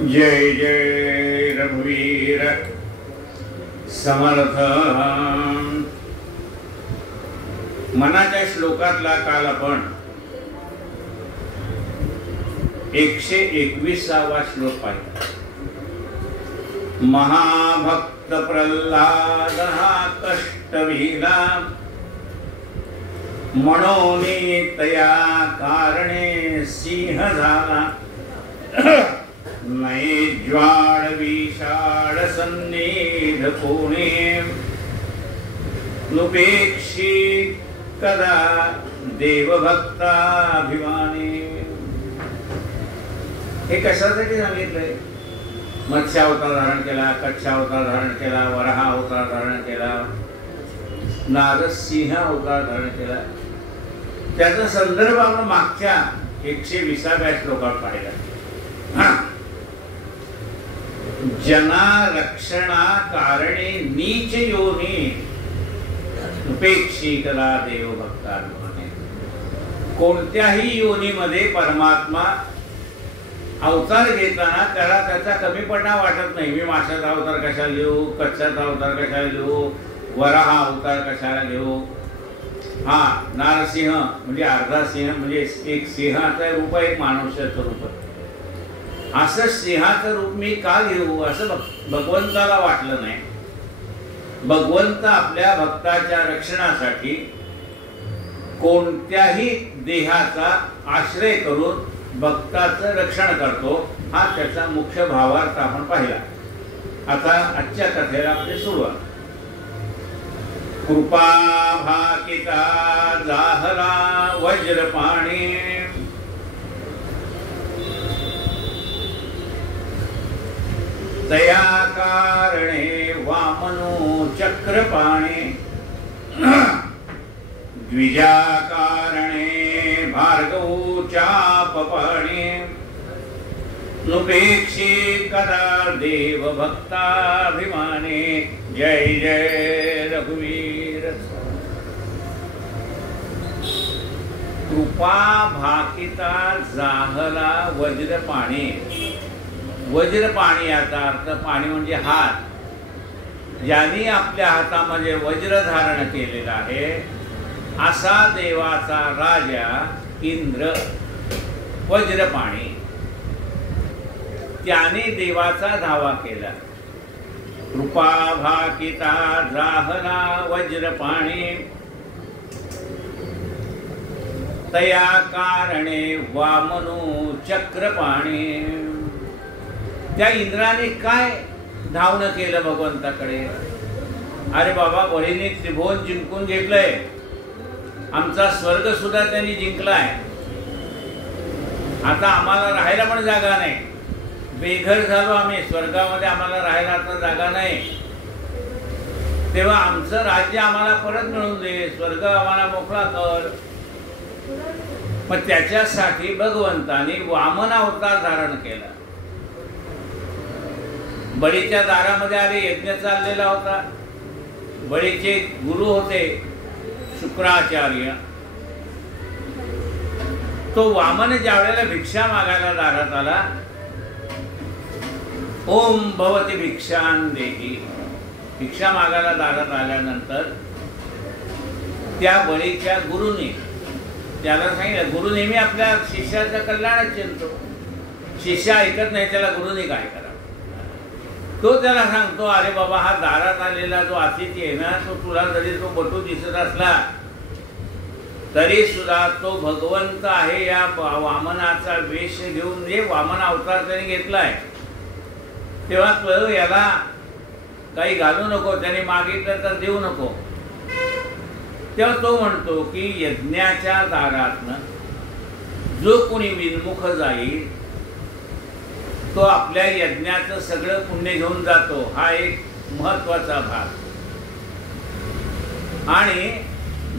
जय जय रघुवीर समर्थ। मनाच्या श्लोकातला काल आपण 121वा श्लोक पाहिला। महाभक्त प्रल्हाद हा कष्टविला मनोनी तया कारणे सिंह झाला। नये ज्वाळ विशाळ सन्निध कोणे नुपेक्षी कदा देवभक्ताभिमानी। हे कशासाठी सांगितलंय? मत्स्यावतार धारण केला, कच्छावतार धारण केला, वराह अवतार धारण केला, नारसिंह अवतार धारण केला। त्याचा संदर्भ आपण मागच्या 120व्या श्लोकात पाहिला। जना रक्षणा कारणे नीच योनी उपेक्षी कला देव भक्तांमध्ये। कोणत्याही योनीमध्ये परमात्मा अवतार घेताना त्याला त्याचा कमीपणा वाटत नाही। मी माशाचा अवतार कशाला घेऊ, कच्छाचा अवतार कशाला घेऊ, वराह अवतार कशाला घेऊ। हा नारसिंह म्हणजे अर्धा सिंह, म्हणजे एक सिंहाचा रूप आहे, एक मानुष्याचं रूप आहे। असं सिंहाचं रूप मी का घेऊ असं भगवंताला वाटलं नाही। भगवंत आपल्या भक्ताच्या रक्षणासाठी कोणत्याही देहाचा आश्रय करून भक्ताचं रक्षण करतो, हा त्याचा मुख्य भावार्थ आपण पाहिला। आता आजच्या कथेला आपली सुरुवात। कृपा भाकिता जाहला वज्रपाणी तया कारणे वामनो चक्रपाणे द्विजा कारणे भार्गवो चापपाणे नुपेक्षी कदा देव भक्ताभिमाने। जय जय रघुवीर। कृपा भाकिता जाहला वज्रपाणी। वज्रपाणी याचा अर्थ पाणी म्हणजे हात। ज्यांनी आपल्या हातामध्ये वज्र धारण केलेला आहे असा देवाचा राजा इंद्र वज्रपाणी, त्याने देवाचा धावा केला। कृपा भाकिता जाहला वज्रपाणी तया कारणे वामनो चक्रपाणी। त्या इंद्राने काय धावणं केलं भगवंताकडे? अरे बाबा, बळीने त्रिभुवन जिंकून घेतलंय, आमचा स्वर्ग सुद्धा त्यांनी जिंकलाय, आता आम्हाला राहायला पण जागा नाही, बेघर झालो आम्ही, स्वर्गामध्ये आम्हाला राहायला आता जागा नाही, तेव्हा आमचं राज्य आम्हाला परत मिळून दे, स्वर्ग आम्हाला मोकळा कर। मग त्याच्यासाठी भगवंताने वामन अवतार धारण केला। बळीच्या दारामध्ये आले, यज्ञ चाललेला होता, बळीचे गुरु होते शुक्राचार्य। तो वामन ज्यावेळेला भिक्षा मागायला दारात आला, ओम भवती भिक्षां देही, भिक्षा मागायला दारात आल्यानंतर त्या बळीच्या गुरुने त्याला सांगितलं, गुरु नेहमी आपल्या शिष्याचं कल्याणच चिंतो, शिष्य ऐकत नाही, त्याला गुरुने काय करा। तो त्याला सांगतो, अरे बाबा, हा दारात आलेला जो अतिथी आहे ना, तो तुला जरी तो बटू दिसत असला तरी सुद्धा तो भगवंत आहे। या वामनाचा वेश घेऊन, जे वामन अवतार त्याने घेतलाय, तेव्हा तो याला काही घालू नको, त्याने मागितलं तर देऊ नको। तेव्हा तो म्हणतो की यज्ञाच्या दारातनं जो कोणी विनमुख जाईल तो आपल्या यज्ञाचं सगळं पुण्य घेऊन जातो, हा एक महत्वाचा भाग। आणि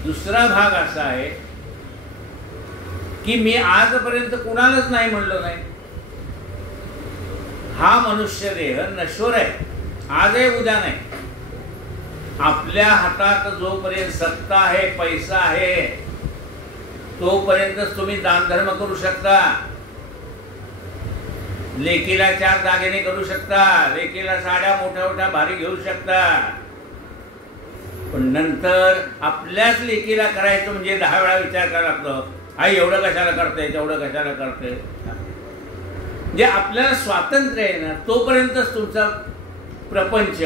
दुसरा भाग असा आहे की मी आजपर्यंत कुणालाच नाही म्हणलो नाही, हा मनुष्य देह नश्वर आहे, आज आहे उद्या नाही। आपल्या हातात जोपर्यंत सत्ता आहे, पैसा आहे, तोपर्यंत तुम्ही दानधर्म करू शकता। लेकीला 4 दागिने करू शकता, लेकीला साड्या मोठ्या मोठ्या भारी घेऊ शकता, पण नंतर आपल्याच लेकीला करायचं म्हणजे 10 वेळा विचार करावा लागतो. आई एवढं कशाला करते, तेवढं कशाला करते. जे आपल्याला स्वातंत्र्य आहे ना, तोपर्यंतच तुमचा प्रपंच,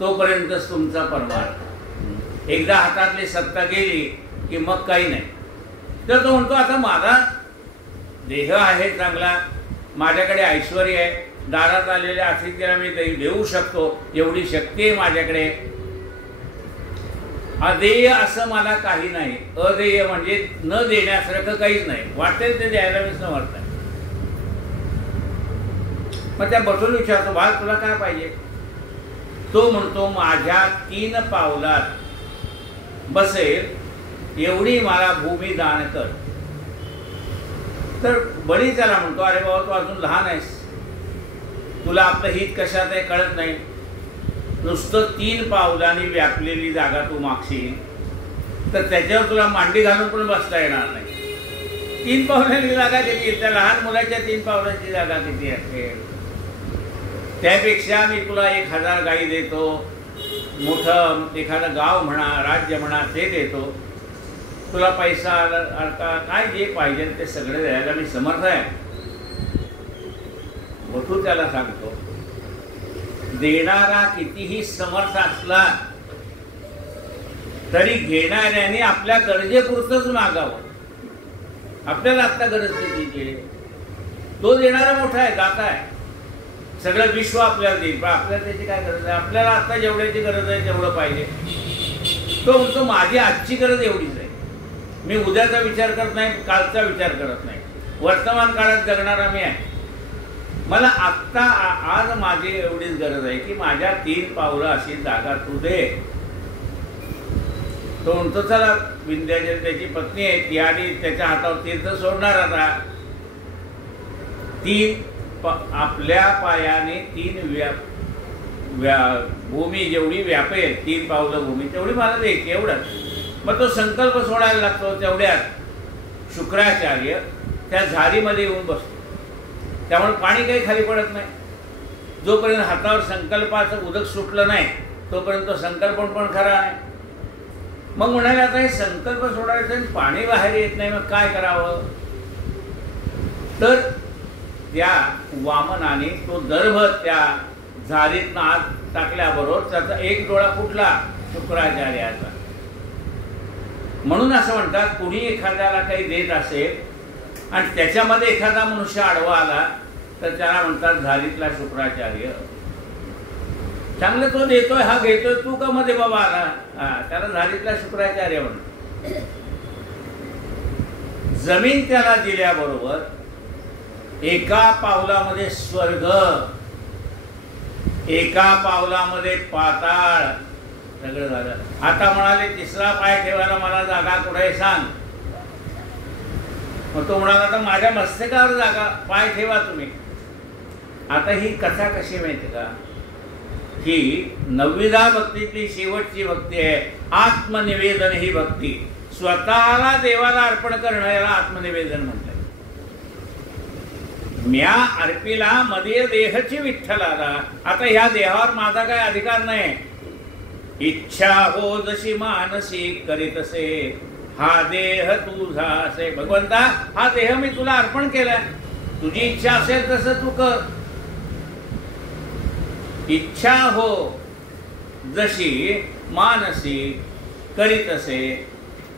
तोपर्यंतच तुमचा परमार्थ. एकदा हातातली सत्ता गेली की मग काही नाही. तर तो म्हणतो आता माझा देह आहे चांगला, माझ्याकडे ऐश्वर आहे, दारात आलेल्या अतिथीला मी देऊ शकतो, एवढी शक्ती आहे माझ्याकडे. अदेय असं मला काही नाही. अदेय म्हणजे न देण्यासारखं काहीच नाही. वाटेल ते द्यायला मी समर्थ आहे. मग त्या बटून विचारतो, बाळ तुला काय पाहिजे? तो म्हणतो माझ्या 3 पावलात बसेल एवढी मला भूमी दान कर. तर बळी त्याला म्हणतो, अरे बाबा तू अजून लहान आहेस, तुला आपलं हित कशात आहे कळत नाही. नुसतं 3 पावलांनी व्यापलेली जागा तू मागशील तर त्याच्यावर तुला मांडी घालून पण बसता येणार नाही. 3 पावलांची जागा किती? त्या लहान मुलाच्या 3 पावलांची जागा किती असेल? त्यापेक्षा मी तुला 1000 गाई देतो, मोठं एखादं गाव म्हणा, राज्य म्हणा ते देतो, तुला पैसा अडका काय जे पाहिजे ते सगळे द्यायला मी समर्थ आहे. वधू त्याला सांगतो, देणारा कितीही समर्थ असला तरी घेणाऱ्याने आपल्या गरजेपुरतंच मागावं. आपल्याला आत्ता गरज कितीची? तो देणारा मोठा आहे, दाता आहे, सगळं विश्व आपल्याला देईल, पण आपल्याला त्याची काय गरज आहे? आपल्याला आता जेवढ्याची गरज आहे तेवढं पाहिजे. तो म्हणतो माझी आजची गरज एवढीच आहे, मी उद्याचा विचार करत नाही, कालचा विचार करत नाही, वर्तमान काळात जगणारा मी आहे. मला आत्ता आज माझी एवढीच गरज आहे की माझ्या 3 पावलं अशी जागा तू दे. तो म्हणतो चला, विंध्याचल त्याची पत्नी आहे, ती आधी त्याच्या हातावर तीर्थ सोडणार. आता 3 आपल्या पायाने 3 भूमी जेवढी व्यापेल, 3 पावलं भूमी तेवढी मला द्यायची, एवढंच. मग तो संकल्प सोडायला लागतो. तेवढ्यात शुक्राचार्य त्या झाडीमध्ये येऊन बसतो. त्यामुळे पाणी काही खाली पडत नाही. जोपर्यंत हातावर संकल्पाचं उदक सुटलं नाही तोपर्यंत संकल्पन पण खरा आहे. मग म्हणाले आता हे संकल्प सोडायचं आणि पाणी बाहेर येत नाही, मग काय करावं? तर त्या वामनाने तो दर्भ त्या झाडीतनं आत टाकल्याबरोबर त्याचा एक डोळा फुटला शुक्राचार्याचा. म्हणून असं म्हणतात, कुणी एखाद्याला काही देत असेल आणि त्याच्यामध्ये एखादा मनुष्य आडवा आला तर त्याला म्हणतात झाडीतला शुक्राचार्य. चांगलं तो देतोय, हा घेतोय, तू का मध्ये बाबा आला? त्याला झाडीतला शुक्राचार्य म्हणतात. जमीन त्याला दिल्याबरोबर एका पावलामध्ये स्वर्ग, एका पावलामध्ये पाताळ, सगळं झालं. आता म्हणाले 3रा पाय ठेवायला मला जागा कुठे सांग. मग तो म्हणाला आता माझ्या मस्तकावर जागा पाय ठेवा तुम्ही. आता ही कथा कशी माहिती का, ही 9व्या भक्तीतली शेवटची भक्ती आहे. आत्मनिवेदन ही भक्ती, स्वतःला देवाला अर्पण करणं, याला आत्मनिवेदन म्हणतात. म्या अर्पिला मध्ये देहची विठ्ठलाला. आता ह्या देहावर माझा काय अधिकार नाही. इच्छा हो जशी मानसी करीतसे, हा देह तुझा असे. भगवंता हा देह मी तुला अर्पण केलाय, तुझी इच्छा असेल तसं तू कर. इच्छा हो जशी मानसी करीतसे,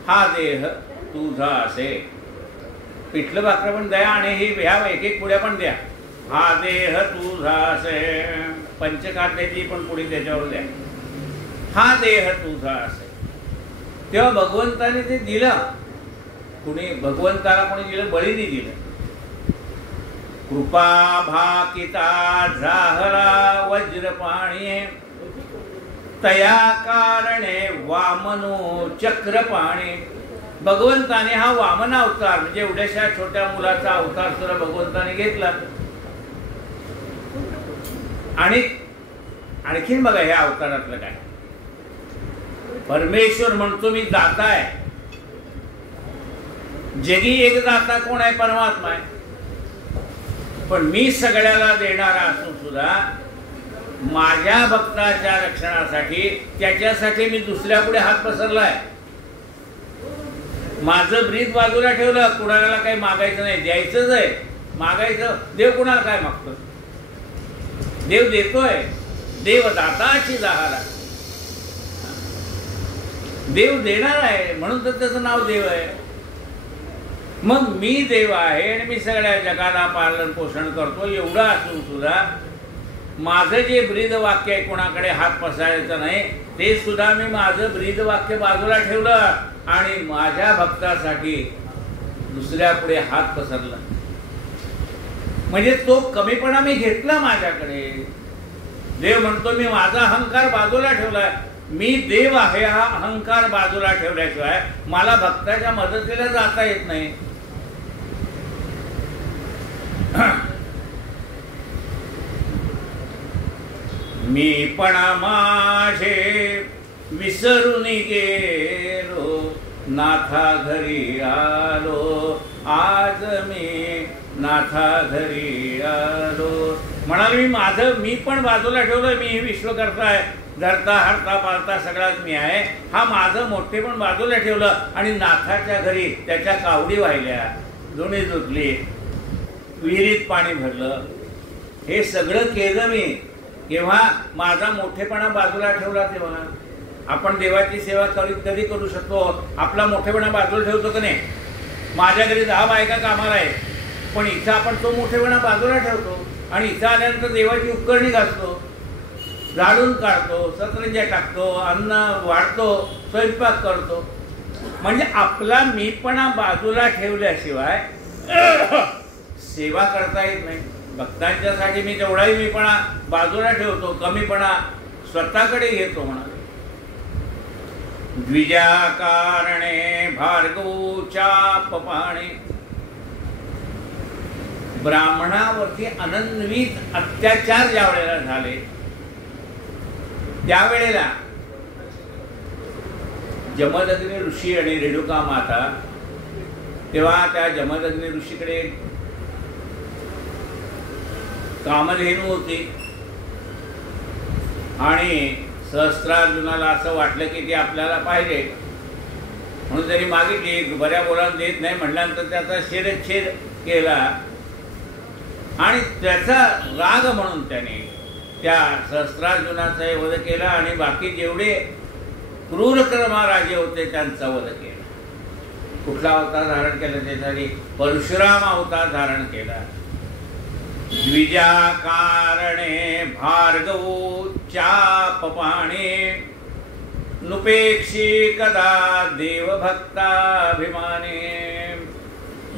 हा देह तुझा असे. पिठलं भाकर पण द्या आणि ही ह्या 1-1 पुड्या पण द्या. हा देह तुझा असे. पंचकाद्याची पण पुढे त्याच्यावर द्या. हा देह तुझा असे. तेव्हा भगवंताने ते दिलं. कुणी भगवंताला कोणी दिलं? बळीने दिलं. कृपा भाकिता झाहला वज्रपाणी, तया कारणे वामनो चक्रपाणी. भगवंताने हा वामन अवतार म्हणजे एवढ्याशा छोट्या मुलाचा अवतार सुद्धा भगवंताने घेतला. आणि आणखीन बघा ह्या अवतारातलं काय. परमेश्वर म्हणतो मी दाता आहे. जगी एक दाता कोण आहे? परमात्मा आहे. पण मी सगळ्याला देणारा असून सुद्धा माझ्या भक्ताच्या रक्षणासाठी त्याच्यासाठी मी दुसऱ्या पुढे हात पसरलाय. माझं ब्रीद बाजूला ठेवलं, कुणाला काही मागायचं नाही, द्यायचंच आहे. मागायचं, देव कुणाला काय मागतो? देव देतोय. देव दाताची दहाला, देव देणार आहे म्हणून तर त्याचं नाव देव आहे. मग मी देव आहे आणि मी सगळ्या जगाला पालन पोषण करतो एवढं असून सुद्धा माझं जे ब्रीद वाक्य आहे, कोणाकडे हात पसरायचं नाही, ते सुद्धा मी माझं ब्रीद वाक्य बाजूला ठेवलं आणि माझ्या भक्तासाठी दुसऱ्या पुढे हात पसरला. म्हणजे तो कमीपणा मी घेतला माझ्याकडे. देव म्हणतो मी माझा अहंकार बाजूला ठेवलाय. मी देव आहे हा अहंकार बाजूला ठेवल्याशिवाय मला भक्ताच्या मदतीला जाता येत नाही. मी पण माझे विसरून गेलो, नाथा घरी आलो, आज मी नाथा घरी आलो. म्हणाल मी पण बाजूला ठेवलं. मी हे विश्व करताय, धरता हरता पाळता सगळाच मी आहे. हा माझं मोठे पण बाजूला ठेवलं आणि नाथाच्या घरी त्याच्या कावडी वाहिल्या, दोन्ही धुतली, विहिरीत पाणी भरलं. हे सगळं केलं मी केव्हा? माझा मोठेपणा बाजूला ठेवला तेव्हा. आपण देवाची सेवा कधी करू शकतो? आपला मोठेपणा बाजूला ठेवतो का नाही? माझ्या घरी 10 बायका कामाला आहे, पण इथं आपण तो मोठेपणा बाजूला ठेवतो आणि इथं आल्यानंतर देवाची उपकरणी घासतो, झाडून काढतो, सतरंज्या टाकतो, अन्न वाढतो, स्वयंपाक करतो. म्हणजे आपला मीपणा बाजूला ठेवल्याशिवाय सेवा करता येत नाही. भक्तांच्यासाठी मी तेवढाही मीपणा बाजूला ठेवतो, कमीपणा स्वतःकडे घेतो. म्हणा द्विजा कारणे भार्गवच्या पपाणे. ब्राह्मणावरती अनन्वित अत्याचार ज्या वेळेला झाले त्यावेळेला जमदग्नी ऋषी आणि रेणुका माता, तेव्हा त्या जमदग्नी ऋषीकडे कामधेनू होती आणि सहस्त्रार्जुनाला असं वाटलं की ती आपल्याला पाहिजे म्हणून त्यांनी मागितली. बऱ्या बोलांना देत नाही म्हटल्यानंतर त्याचा शिरच्छेद केला आणि त्याचा राग म्हणून त्याने त्या सहस्त्रार्जुनाचा वध केला आणि बाकी जेवढे क्रूरकर्मा राजे होते त्यांचा वध केला. कुठला अवतार धारण केला? त्यासाठी परशुराम अवतार धारण केला. द्विजा कारणे भार्गवो चापपाणे, नुपेक्षी कदा देवभक्ताभिमाने.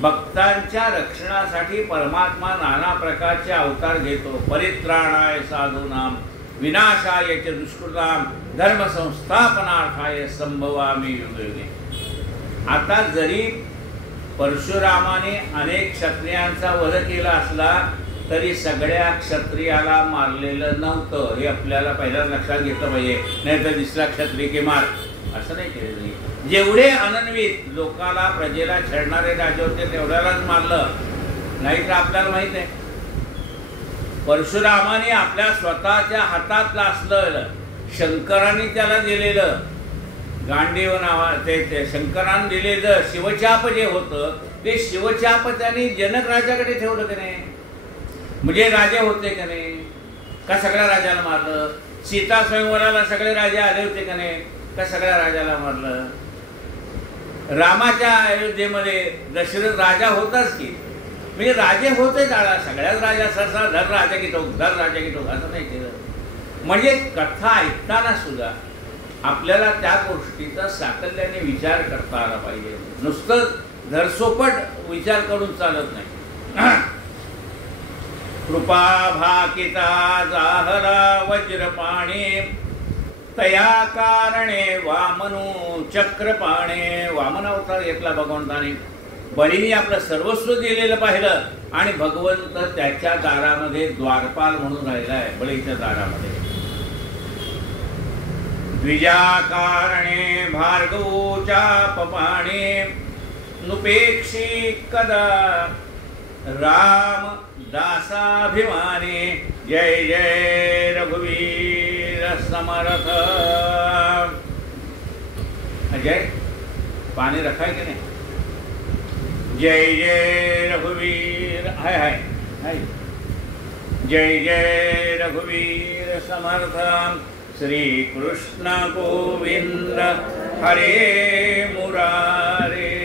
भक्तांच्या रक्षणासाठी परमात्मा नाना प्रकारचे अवतार घेतो. परित्राणाय साधूनाम, विनाशाय च दुष्कृताम, धर्म संस्थापनार्थाय संभवामी युगे. आता जरी परशुरामाने अनेक क्षत्रियांचा वध केला असला तरी सगळ्या क्षत्रियाला मारलेलं नव्हतं. हे आपल्याला पहिल्या लक्षात घेतलं पाहिजे, नाही तर दिसला क्षत्रिय की मार, असं नाही केलं. नाही, जेवढे अनन्वित लोकाला प्रजेला छळणारे राजे होते तेवढ्यालाच मारलं. नाहीतर आपल्याला माहित आहे परशुरामाने आपल्या स्वतःच्या हातात असलेलं, शंकरांनी त्याला दिलेलं गांडीव नावा ते शंकरांनी दिलेलं शिवचाप जे होतं ते शिवचाप त्यांनी जनक राजाकडे ठेवलं की नाही? म्हणजे राजे होते का नाही? का सगळ्या राजाला मारलं? सीता स्वयंवराला सगळे राजे आले होते का नाही? का सगळ्या राजाला मारलं? रामाच्या अयोध्येमध्ये दशरथ राजा होताच की, म्हणजे राजे होते त्याला सगळ्याच राजा सरसा धर राजा की टोक, धर राजा की टोक, असं नाही केलं. म्हणजे कथा ऐकताना सुद्धा आपल्याला त्या गोष्टीचा साकल्याने विचार करता आला पाहिजे. नुसतं धरसोपट विचार करून चालत नाही. कृपा भाकिता जाहला वज्रपाणे, तया कारणे वामनो चक्रपाणे. वामन अवतार घेतला भगवंताने. बळीने आपलं सर्वस्व दिलेलं पाहिलं आणि भगवंत त्याच्या दारामध्ये द्वारपाल म्हणून राहिला आहे, बळीच्या दारामध्ये. द्विजा कारणे भार्गवो चापपाणे, नुपेक्षी कदा राम दासाभिमानी जय जय रघुवीर समर्थ। अजय पानी रखा है कि नहीं? जय जय रघुवीर हाय हाय हाय जय जय रघुवीर समर्थ। श्री कृष्ण गोविंद हरे मुरारे।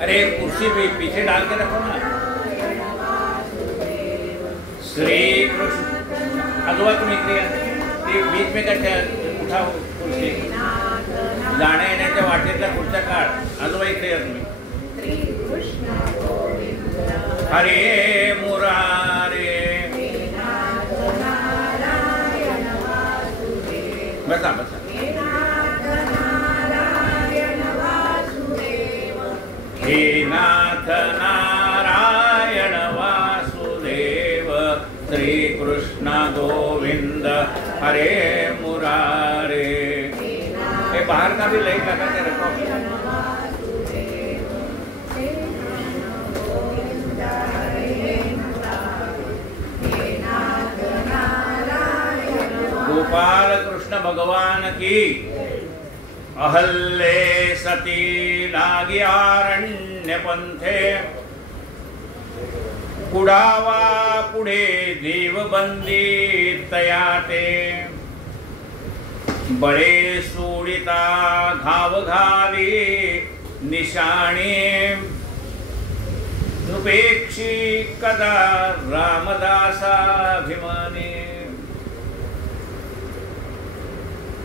अरे कुर्सी भी पीछे डाल के रखो ना। श्री कृष्ण आजोबा तुम्ही इकडे बीच में करते उठाओ कुर्सी। जाण्या येण्याच्या वाटेतल्या पुढचा काळ आजोबा इकडे या तुम्ही। हरे मुरारे बसा बसा। हे नाथ नारायण वासुदेव श्री कृष्ण गोविंद हरे मुरारे। ये बाहर का भी लाइट लगा के रखो। गोपाल कृष्ण भगवान की। अहल्ये सती लागी आरण्य पंथे कुडावा पुढे देव बंदी तयाते। बळे सोडिता घाव घाली निशाणी नृपेक्षी कदा रामदासाभिमानी।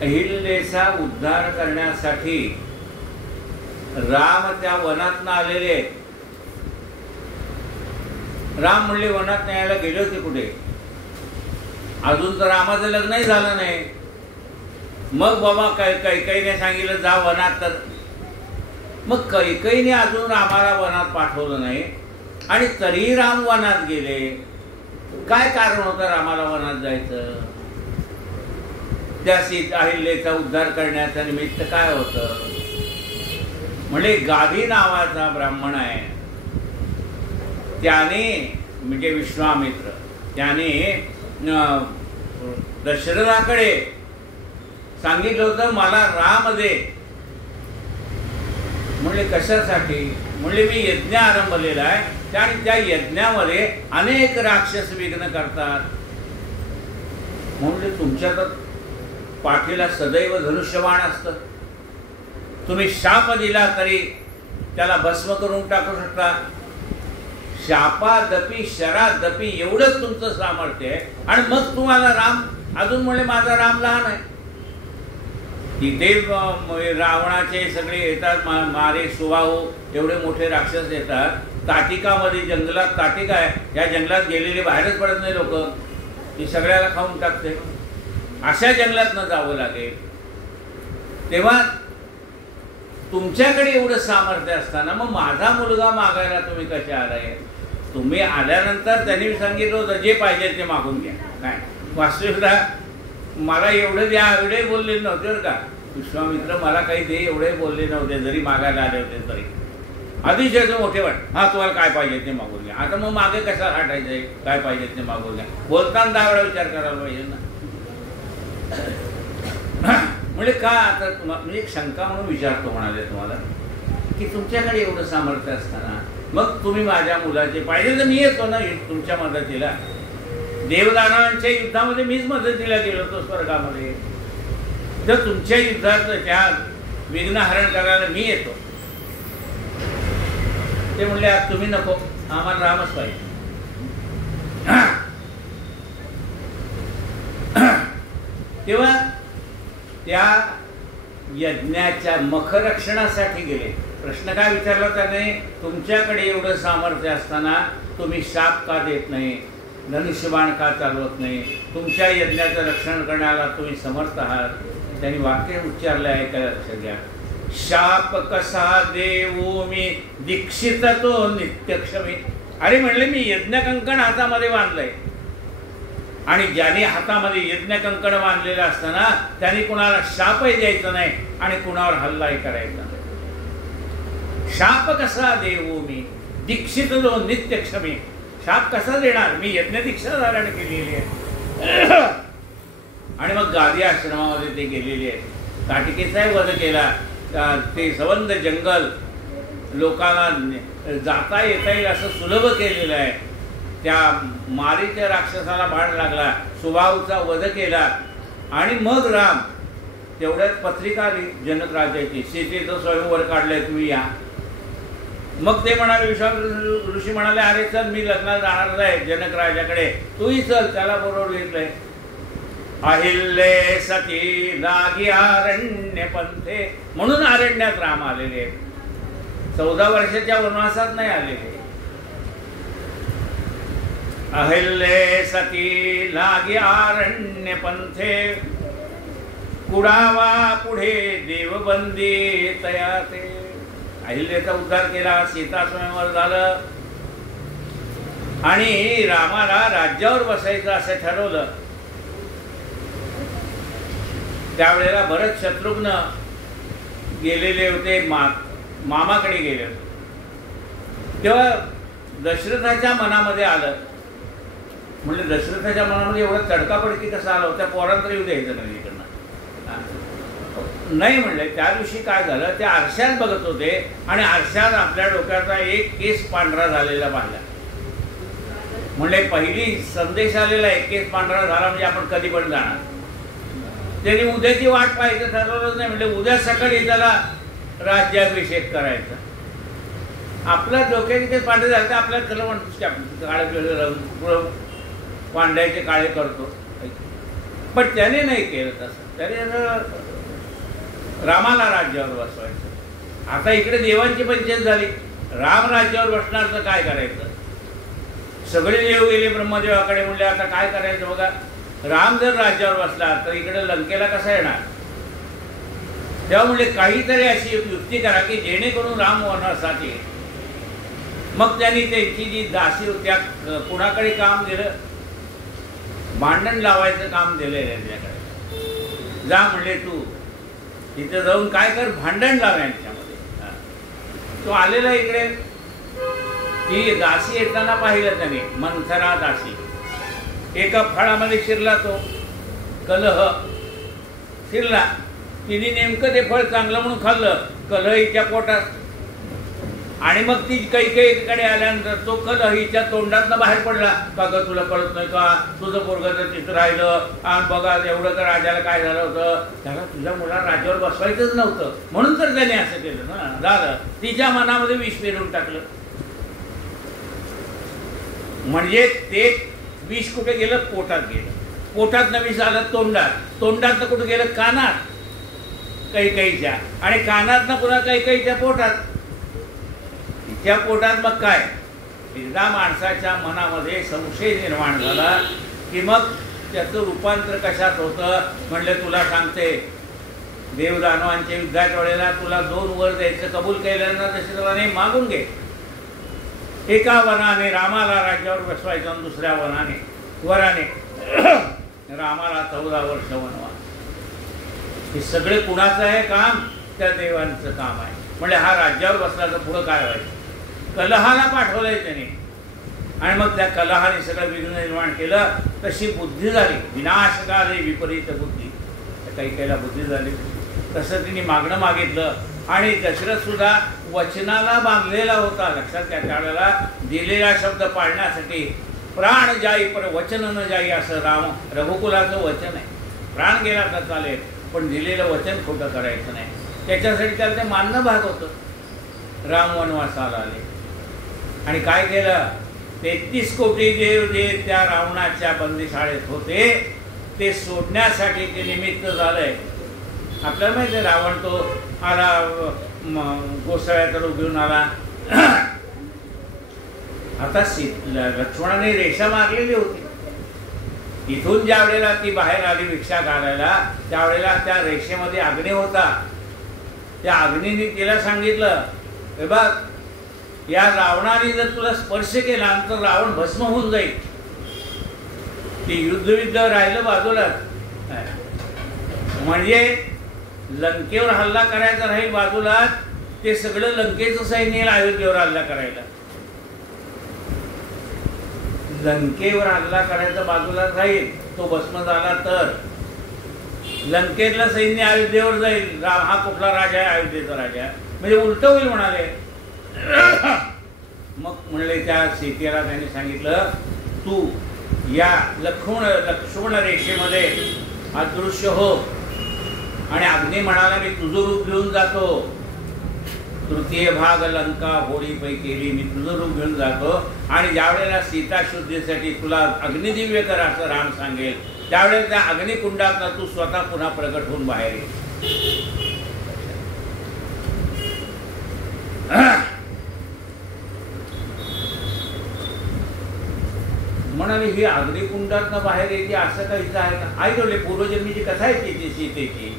अहिल्याचा उद्धार करण्यासाठी राम त्या वनात आलेले। राम म्हणले वनात न्यायला गेले होते कुठे? अजून तर रामाचं लग्नही झालं नाही। मग बाबा कैकेयीने सांगितलं जा वनात। तर मग कैकेयीने अजून रामाला वनात पाठवलं नाही आणि तरी राम वनात गेले। काय कारण होतं रामाला वनात जायचं? त्या अहिल्याचा उद्धार करण्याचं निमित्त काय होतं? म्हणजे गाभी नावाचा ब्राह्मण आहे, त्याने म्हणजे विश्वामित्र त्याने दशरथाकडे सांगितलं होतं मला राम दे। म्हणजे कशासाठी? म्हणजे मी यज्ञ आरंभलेला आहे आणि त्या यज्ञामध्ये अनेक राक्षस विघ्न करतात। म्हणजे तुमच्या तर पाठीला सदैव धनुष्यबाण असतं। तुम्ही शाप दिला तरी त्याला भस्म करून टाकू शकता। शापादपी शरादपी एवढंच तुमचं सामर्थ्य आहे आणि मग तुम्हाला राम अजून म्हणले माझा राम लहान आहे। तिथे रावणाचे सगळे येतात मारे सुवाहू एवढे मोठे राक्षस येतात। ताटिकामध्ये जंगलात ताटिका आहे, या जंगलात गेलेले बाहेरच पडत नाही लोक, ती सगळ्याला खाऊन टाकते। अशा जंगलात न जावं लागेल। तेव्हा तुमच्याकडे एवढं सामर्थ्य असताना मग माझा मुलगा मागायला तुम्ही कसे आलाय? तुम्ही आल्यानंतर त्यांनी सांगितलं होतं जे पाहिजे ते मागून घ्या। काय वास्तविकता मला एवढं द्या एवढे बोलले नव्हते बरं का विश्वामित्र, मला काही दे एवढे बोलले नव्हते जरी मागायला आले होते तरी। अतिशय मोठे वाट हा तुम्हाला काय पाहिजे ते मागून घ्या। आता मग मागे कसा हटायचंय? काय पाहिजे ते मागून घ्या बोलताना 10 वेळा विचार करायला पाहिजे ना। म्हणजे का आता म्हणजे एक शंका म्हणून विचारतो म्हणाले तुम्हाला की तुमच्याकडे एवढं सामर्थ्य असताना मग तुम्ही माझ्या मुलाचे पाहिजे तर मी येतो ना तुमच्या मदतीला। देवदानवांच्या युद्धामध्ये मीच मदतीला गेलो होतो स्वर्गामध्ये, तर तुमच्या युद्धात त्या विघ्नहरण करायला मी येतो। ते म्हणले तुम्ही नको, आम्हाला रामच पाहिजे। तेव्हा त्या यज्ञाच्या मखरक्षणासाठी गेले। प्रश्न काय विचारला त्याने? तुमच्याकडे एवढं सामर्थ्य असताना तुम्ही शाप का देत नाही? धनुष्यबाण का चालवत नाही? तुमच्या यज्ञाचं रक्षण करण्याला तुम्ही समर्थ आहात। त्यांनी वाक्य उच्चारले आहे का लक्षात घ्या। शाप कसा देऊ मी दीक्षित तो नित्यक्षमी। अरे म्हणले मी यज्ञ कंकण हातामध्ये बांधलंय आणि ज्याने हातामध्ये यज्ञकंकण बांधलेलं असताना त्यांनी कुणाला शापही द्यायचं नाही आणि कुणावर हल्लाही करायचा नाही. शाप कसा देऊ मी दीक्षित जो नित्य क्षमी. शाप कसा देणार, मी यज्ञ दीक्षा धारण केलेली आहे. आणि मग गादी आश्रमामध्ये ते गेलेले आहेत. ताटिकेचाही वध केला. ते संबंध जंगल लोकांना जाता येता येईल असं सुलभ केलेलं आहे. त्या मारीच्या राक्षसाला बाण लागला, सुबाहूचा वध केला. आणि मग राम तेवढ्यात पत्रिका आली जनक राजाची, सीतेचं स्वयंवर काढलंय, तुम्ही या. मग ते म्हणाले, विश्वामित्र ऋषी म्हणाले, अरे चल मी लग्नाला जाणार आहे जनक राजाकडे, तूही चल. त्याला बरोबर घेतलंय. अहिल्ये सती लागी अरण्य पंथे, म्हणून अरण्यात राम आलेले. 14 वर्षाच्या वनवासात नाही आलेले. अहिल्ये सती लागी अरण्य पंथे, कुडावा पुढे देवबंदी तया ते. अहिल्याचा उद्धार केला, सीता स्वयंवर झालं आणि रामाला राज्यावर बसायचं असं ठरवलं. त्यावेळेला भरत शत्रुघ्न गेलेले होते, मामाकडे गेले होते. तेव्हा दशरथाच्या मनामध्ये आलं, म्हणजे दशरथाच्या मनामध्ये एवढा तडकापडकी कसा आला होता, पोरांतर येऊ द्यायचं नाही इकडनं. नाही म्हणले. त्या दिवशी काय झालं, ते आरशात बघत होते आणि आरशात आपल्या डोक्याचा एक केस पांढरा झालेला पाहिला. म्हणले पहिली संदेश आलेला आहे, केस पांढरा झाला म्हणजे आपण कधी पण जाणार. त्यांनी उद्याची वाट पाहायचं ठरवलंच नाही. म्हणजे उद्या सकाळी त्याला राज्याभिषेक करायचा. आपल्या डोक्याचे केस पांढरे झाले तर आपल्याला त्याला म्हणतो काळे पांढऱ्याचे काळे करतो, पण त्याने नाही केलं तसं. त्याने रामाला राज्यावर बसवायचं. आता इकडे देवांची पंचायत झाली, राम राज्यावर बसणार तर काय करायचं. सगळे देव गेले ब्रह्मदेवाकडे, म्हणले आता काय करायचं बघा. राम जर राज्यावर बसला तर इकडे लंकेला कसा येणार. तेव्हा म्हणले काहीतरी अशी युक्ती करा की जेणेकरून राम वनवासात येईल. मग त्यांनी त्यांची जी दासी होत्या कुणाकडे काम दिलं, भांडण लावायचं काम दिलं त्यांच्याकडे. जा म्हणले तू तिथे जाऊन काय कर, भांडण लाव यांच्यामध्ये. तो आलेला इकडे, ती दासी येताना पाहिलं त्याने, मंथरा दासी. एका फळामध्ये शिरला तो, कलह शिरला. तिने नेमकं ते फळ चांगलं म्हणून खाल्लं, कलह हिच्या पोटात. आणि मग ती कैकेयीकडे आल्यानंतर तो कलह हिच्या तोंडातनं बाहेर पडला. का ग तुला कळत नाही का, तुझं पोरगं तिथं राहिलं आणि बघा एवढं तर राजाला काय झालं होतं, त्याला तुझ्या मुलाला राज्यावर बसवायचंच नव्हतं म्हणून तर त्याने असं केलं ना. झालं तिच्या मनामध्ये विष पेरून टाकलं. म्हणजे ते विष कुठे गेलं, पोटात गेलं. पोटात विष आलं तोंडात, तोंडातनं कुठे गेलं, कानात कैकेयीच्या, आणि कानातनं पुन्हा कैकेयीच्या पोटात. त्या पोटात मग काय, एकदा माणसाच्या मनामध्ये संशय निर्माण झाला की मग त्याचं रूपांतर कशात होतं. म्हणलं तुला सांगते, देवदानवांच्या युद्धाच्या वेळेला तुला 2 वर द्यायचं कबूल केलं ना, दशरथाने मागून घे. एका वनाने रामाला राज्यावर बसवायचं आणि दुसऱ्या वराने रामाला 14 वर्ष वनवास. हे सगळे कुणाचं आहे काम, त्या देवांचं काम आहे. म्हणजे हा राज्यावर बसला तर पुढं काय व्हायचं. कलहाला पाठवलंय त्याने आणि मग त्या कलहाने सगळं विघ्न निर्माण केलं. तशी बुद्धी झाली, विनाशकाले विपरीत बुद्धी, काही काहीला बुद्धी झाली. तसं तिने मागणं मागितलं आणि दशरथ सुद्धा वचनाला बांधलेला होता. लक्षात घ्या, त्यावेळेला दिलेला शब्द पाळण्यासाठी प्राण जाई पर वचन न जाई असं राम रघुकुलाचं वचन आहे. प्राण गेला तर चालेल पण दिलेलं वचन खोटं करायचं नाही. त्याच्यासाठी त्याला ते मानणं भाग होतं. राम वनवासाला आले आणि काय केलं, 33 कोटी देव जे त्या रावणाच्या बंदीशाळेत होते ते सोडण्यासाठी ते निमित्त झालंय. आपल्याला माहिती आहे, रावण तो आला गोसाव्याकडे घेऊन आला. आता लक्ष्मणाने रेषा मारलेली होती. इथून ज्या वेळेला ती बाहेर आली भिक्षा घालायला, त्यावेळेला त्या रेषेमध्ये अग्नी होता. त्या अग्नीने तिला सांगितलं, हे बघ, या रावणाने जर तुला स्पर्श केला तर रावण भस्म होऊन जाईल. ते युद्ध राहिलं बाजूलाच. म्हणजे लंकेवर हल्ला करायचा राहील बाजूलाच, ते सगळं लंकेचं सैन्य अयोध्येवर हल्ला करायला. लंकेवर हल्ला करायचा बाजूलाच राहील, तो भस्म झाला तर लंकेतलं सैन्य अयोध्येवर जाईल. राम हा कुठला राजा आहे? अयोध्येचा राजा. म्हणजे उलट होईल म्हणाले. मग म्हणले त्या सीतेला त्यांनी सांगितलं, तू या लक्ष्मण रेषेमध्ये अदृश्य हो. आणि अग्नी म्हणाला, मी तुझं रूप घेऊन जातो. तृतीय भाग लंका होळीपैकी केली, मी तुझं रूप घेऊन जातो. आणि ज्या वेळेला सीता शुद्धीसाठी तुला अग्निदिव्य कर असं राम सांगेल, त्यावेळेला त्या अग्निकुंडात तू स्वतः पुन्हा प्रकट होऊन बाहेर ये. म्हणाले, ही अग्निकुंडात बाहेर येते असं काहीच आहे का? आई बोलले, पूर्वजन्मीची कथा आहे ती सीतेची.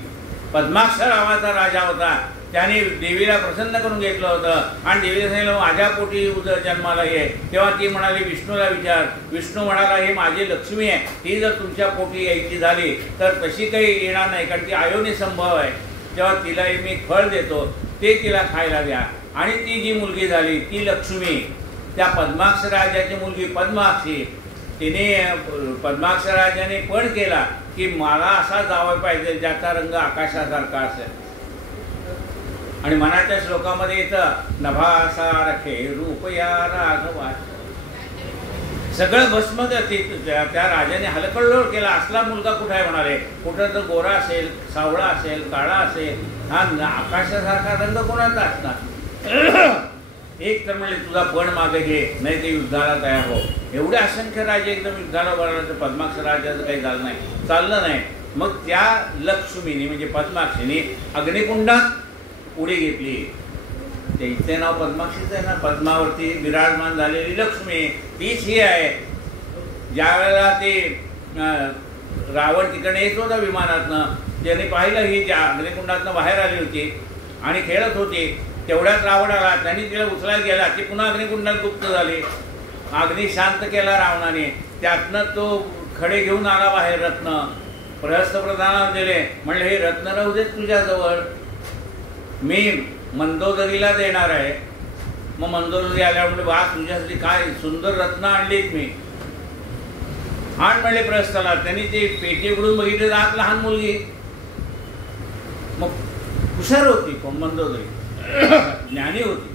पद्माक्ष नावाचा राजा होता, त्याने देवीला प्रसन्न करून घेतलं होतं आणि देवीला सांगितलं माझ्या पोटी जन्माला ये. तेव्हा ती म्हणाली, विष्णूला विचार. विष्णू म्हणाला, हे माझी लक्ष्मी आहे, ती जर तुमच्या पोटी यायची झाली तर तशी काही येणार नाही, कारण ती आयोनी संभव आहे. तेव्हा तिला मी फळ देतो, ते तिला खायला द्या. आणि ती जी मुलगी झाली ती लक्ष्मी, त्या पद्माक्ष राजाची मुलगी पद्माक्षी. तिने पद्माक्ष राजाने पण केला की मला असा जावं पाहिजे ज्याचा रंग आकाशासारखा असेल. आणि मनाच्या श्लोकामध्ये येतं, नभासारखे रूप या राघवा. सगळं भस्म त्या राजाने हलकल्लोळ केला. असला मुलगा कुठे आहे म्हणाले. कुठं तर गोरा असेल, सावळा असेल, काळा असेल, हा आकाशासारखा रंग कोणाचा असणार. एक तर म्हणजे तुझा पण मागे घे, नाही ते युद्धाला तयार हो. एवढे असंख्य राजे एकदम युद्धाला बरं, तर पद्माक्ष राजाचं काही झालं नाही, चाललं नाही. मग त्या लक्ष्मीने म्हणजे पद्माक्षीने अग्निकुंडात उडी घेतली. त्याचे नाव पद्माक्षीच आहे ना, पद्मावरती विराजमान झालेली लक्ष्मी तीच ही आहे. ज्या वेळेला ते रावण तिकडे येत होता विमानातनं, त्याने पाहिलं ही ज्या अग्निकुंडातनं बाहेर आली होती आणि खेळत होती, तेवढ्यात रावण आला. त्यांनी तिला उचलायला गेला, ती पुन्हा अग्निकुंडात गुप्त झाली. अग्नी शांत केला रावणाने. त्यातनं तो खडे घेऊन आला बाहेर, रत्न प्रहस्त प्रधानाला दिले. म्हणले, हे रत्न राहू देत तुझ्याजवळ, मी मंदोदरीला देणार आहे. मग मंदोदरी आल्यावर म्हणले, वा तुझ्यासाठी काय सुंदर रत्न आणलीत मी, आण म्हणले प्रहस्ताला. त्यांनी ते पेटी उघडून बघितले, आत लहान मुलगी. मग हुशार होती मंदोदरी, ज्ञानी होती.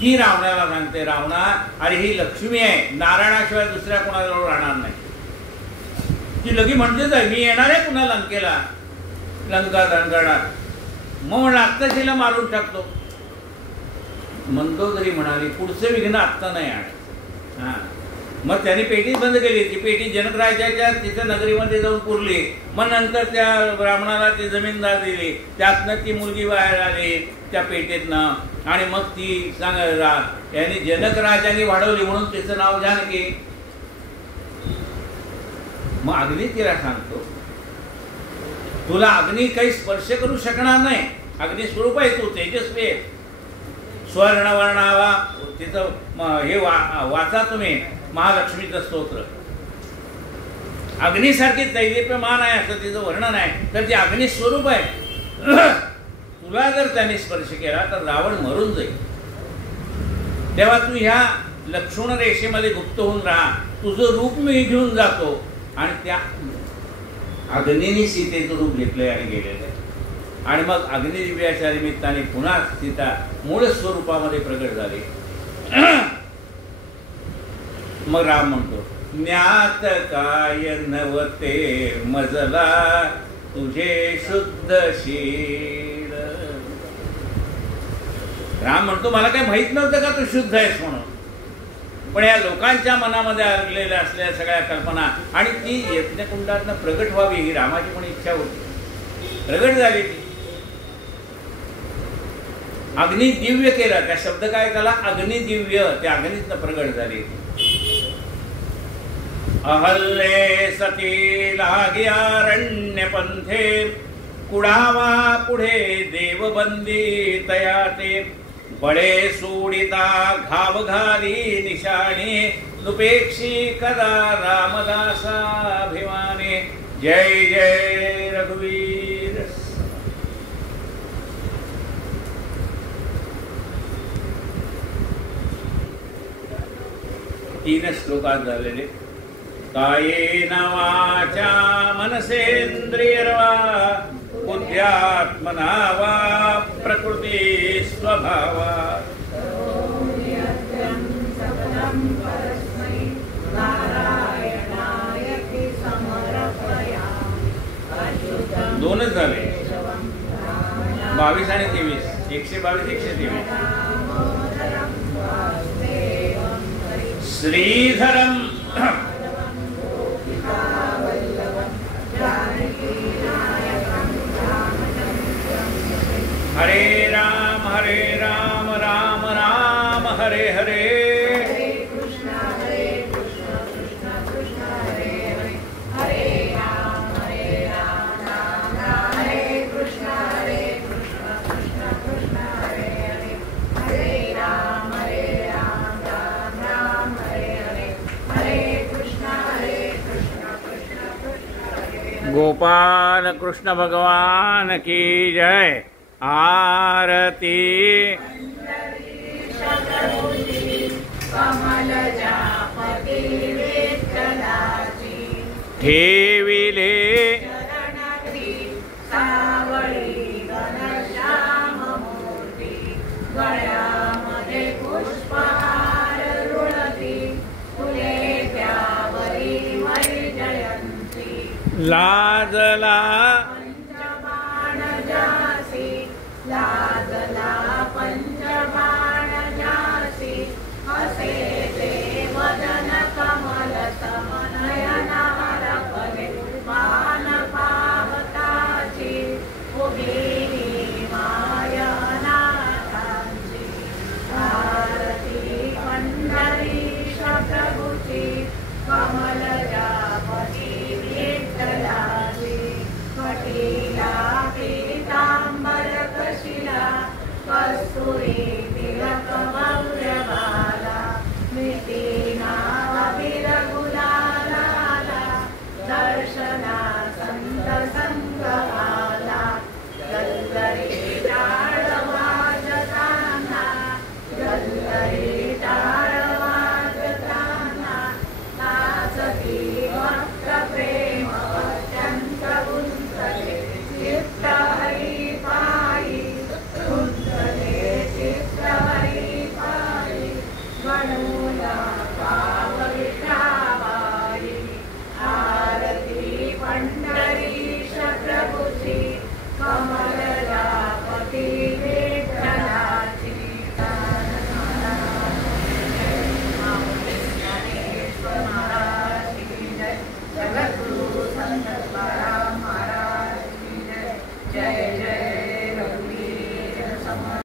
ती रावणाला सांगते, रावणा अरे ही लक्ष्मी आहे, नारायणाशिवाय दुसऱ्या कोणाजवळ राहणार नाही. ती लगी म्हणतेच आहे, मी येणार आहे पुन्हा लंकेला, लंका रणगाडात. मग म्हणलं आत्ता तिला मारून टाकतो. मंदोदरी म्हणाली, पुढचं विघ्न आत्ता नाही आणत. हां, मग त्यांनी पेटी बंद केली. ती पेटी जनकराजाच्या तिथं नगरीमध्ये जाऊन पुरली. मग नंतर त्या ब्राह्मणाला ती जमीनदार दिली. त्यातनं ती मुलगी बाहेर आली त्या पेटीतनं. आणि मग ती यांनी जनकराजाने वाढवली म्हणून तिचं नाव जानकी. मग अग्नी तिला सांगतो, तुला अग्नी काही स्पर्श करू शकणार नाही. अग्नी स्वरूप आहे, तू तेजस्वी आहे. स्वर्णवर्णावा तिथं हे वाचा तुम्ही महालक्ष्मीचं स्तोत्र. अग्निसारखी दैदिप्यमान आहे असं तिचं वर्णन आहे. तर ती अग्निस्वरूप आहे. तुला जर त्याने स्पर्श केला तर रावण मरून जाईल. तेव्हा तू ह्या लक्ष्मण रेषेमध्ये गुप्त होऊन राहा. तुझं रूप मी घेऊन जातो. आणि त्या अग्नीने सीतेचं रूप घेतलंय आणि गेलेलं आहे. आणि मग अग्निदिव्याच्या निमित्ताने पुन्हा सीता मूळ स्वरूपामध्ये प्रगट झाली. मग राम म्हणतो, ज्ञात काय नवते मजला तुझे शुद्ध शील. राम म्हणतो, मला काही माहित नव्हतं का तू शुद्ध आहेस म्हणून. पण या लोकांच्या मनामध्ये आलेल्या असलेल्या सगळ्या कल्पना आणि ती यज्ञकुंडातनं प्रगट व्हावी ही रामाची पण इच्छा होती. प्रगट झाली ती. अग्नी दिव्य केला. त्या शब्द काय त्याला अग्निदिव्य, त्या अग्नीतनं प्रगट झाली. अहल्ले सती लाग्यारण्य पंथे कुडावा पुढे देवबंदी तयाते. बळे सोडिता घाव घाली निशाणी नुपेक्षी कदा रामदासाभिमाने। जय जय रघुवीर। तीन श्लोकात झालेले। कायेन वाचा मनसेंद्रियर्वा बुद्ध्यात्मना वा प्रकृती स्वभावात् दोनच झाले 22 आणि 23 122 123 श्रीधरम हरे राम राम राम हरे हरे। गोपाल कृष्ण भगवान की जय। आरती। ठेविले लाजला पंचबाण जासी हसे ते वदन कमल समनयन हरपले मान पावताची उभी मायनाथांची। आरती पंढरीश प्रभूची कमल जापती कटीला पीतांबर कशिला कस्तुरी तिलक मौर्यबाला मितीना अभिर गुलाला दर्शना संत संगवाला गल्लरी टाळ वाजताना गल्लरी टाळ वाजताना नाचती